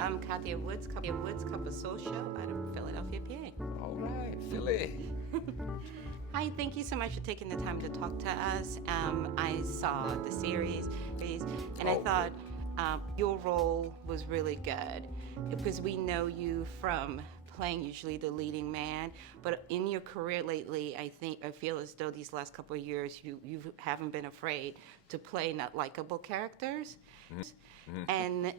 I'm Kathia Woods, Cup of Soul Show out of Philadelphia, PA. All right, Philly. Hi, thank you so much for taking the time to talk to us. I saw the series, and I thought your role was really good because we know you from playing usually the leading man, but in your career lately, I feel as though these last couple of years you haven't been afraid to play not likable characters. Mm-hmm. And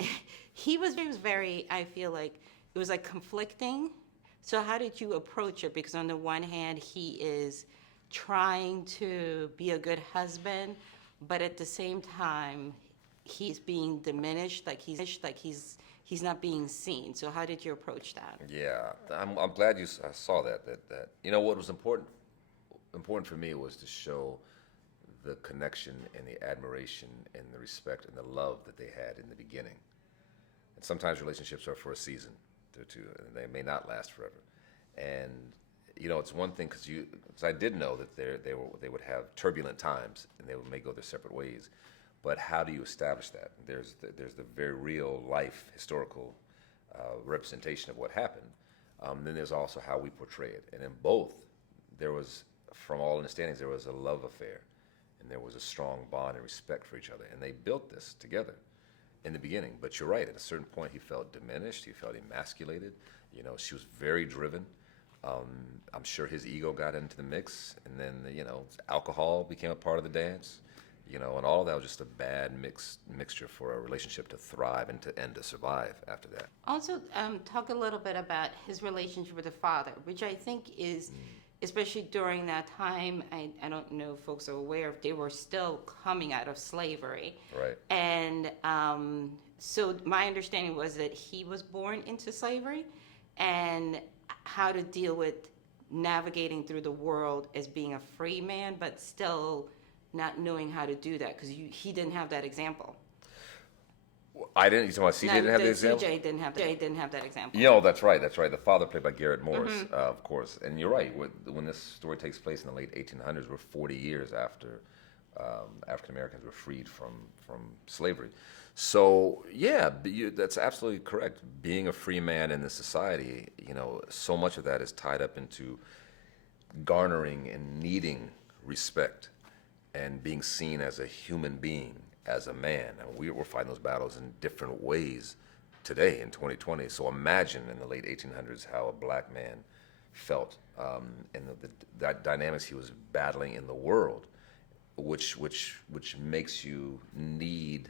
he was very, I feel like it was like conflicting. So how did you approach it? Because on the one hand, he is trying to be a good husband, but at the same time, he's being diminished, like he's not being seen. So how did you approach that? Yeah, I'm glad you saw that. That you know what was important for me was to show the connection and the admiration and the respect and the love that they had in the beginning. And sometimes relationships are for a season or two, and they may not last forever. And you know, it's one thing because I did know that they would have turbulent times and they may go their separate ways. But how do you establish that? There's the very real life historical representation of what happened. Then there's also how we portray it. And in both, there was, from all understandings, there was a love affair, and there was a strong bond and respect for each other. And they built this together in the beginning. But you're right. At a certain point, he felt diminished. He felt emasculated. You know, she was very driven. I'm sure his ego got into the mix, and then alcohol became a part of the dance. You know, and all of that was just a bad mixture for a relationship to thrive and to survive after that. Also, talk a little bit about his relationship with the father, which I think is, especially during that time, I don't know if folks are aware if they were still coming out of slavery. Right. And so my understanding was that he was born into slavery, and how to deal with navigating through the world as being a free man, but still not knowing how to do that because he didn't have that example. I didn't. You talking about CJ didn't have the example? CJ didn't have that example. You know, that's right. The father played by Garrett Morris, of course. And you're right. When this story takes place in the late 1800s, we're 40 years after African Americans were freed from slavery. So yeah, that's absolutely correct. Being a free man in this society, you know, so much of that is tied up into garnering and needing respect and being seen as a human being, as a man. And we're fighting those battles in different ways today in 2020. So imagine in the late 1800s how a black man felt and the dynamics he was battling in the world, which makes you need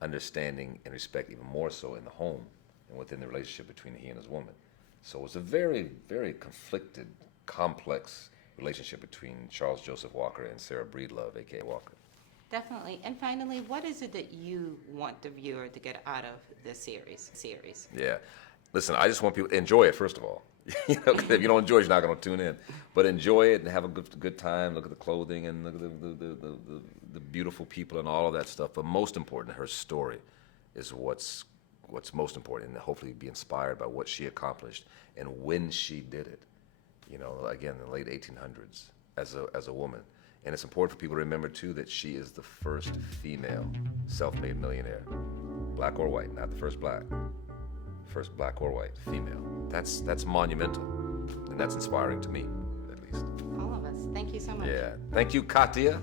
understanding and respect even more so in the home and within the relationship between he and his woman. So it was a very, very conflicted, complex relationship between Charles Joseph Walker and Sarah Breedlove, a.k.a. Walker. Definitely. And finally, what is it that you want the viewer to get out of this series? Yeah. Listen, I just want people to enjoy it, first of all. You know, if you don't enjoy it, you're not going to tune in. But enjoy it and have a good time. Look at the clothing and look at the beautiful people and all of that stuff. But most important, her story is what's most important, and hopefully be inspired by what she accomplished and when she did it. You know, again, in the late 1800s as a woman. And it's important for people to remember, too, that she is the first female self-made millionaire. Black or white, not the first black. First black or white, female. That's monumental. And that's inspiring to me, at least. All of us. Thank you so much. Yeah. Thank you, Kathia.